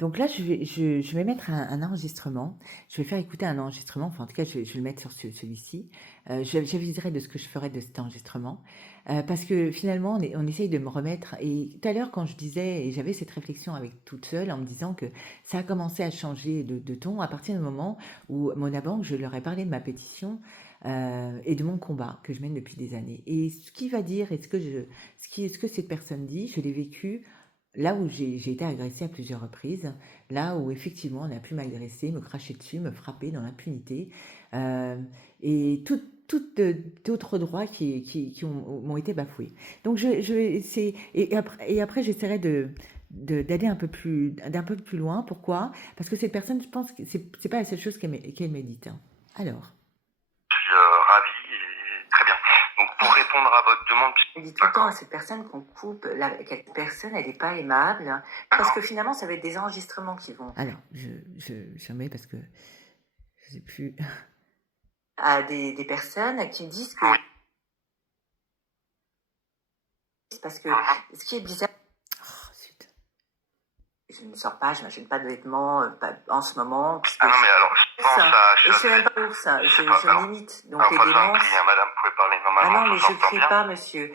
Donc là, je vais mettre un enregistrement. Je vais faire écouter un enregistrement. Enfin, en tout cas, je vais le mettre sur celui-ci. J'aviserai de ce que je ferai de cet enregistrement. Parce que finalement, on essaye de me remettre. Et tout à l'heure, quand je disais, et j'avais cette réflexion avec toute seule, en me disant que ça a commencé à changer de ton à partir du moment où Mona Bank, je leur ai parlé de ma pétition et de mon combat que je mène depuis des années. Et ce qu'il va dire et ce que cette personne dit, je l'ai vécu là où j'ai été agressée à plusieurs reprises, là où effectivement on a pu m'agresser, me cracher dessus, me frapper dans l'impunité, euh, et d'autres droits m'ont été bafoués. Donc et après j'essaierai d'aller d'un peu plus loin. Pourquoi? Parce que cette personne, je pense que c'est pas la seule chose qu'elle médite, hein. Alors. Je suis ravi et très bien. Donc pour répondre à votre demande... Je dis tout le temps à cette personne qu'on coupe, cette personne, elle n'est pas aimable, hein, parce que finalement, ça va être des enregistrements qui vont... Alors, je mets parce que je sais plus... à des personnes qui disent que... Parce que ce qui est bizarre... Oh, zut. Je ne sors pas, je n'achète pas de vêtements en ce moment. Ah non, mais alors, je pense à... Je suis même pas pour ça, je limite. Donc les démences... Madame, vous pouvez parler normalement. Ah non, mais je ne crie pas, monsieur.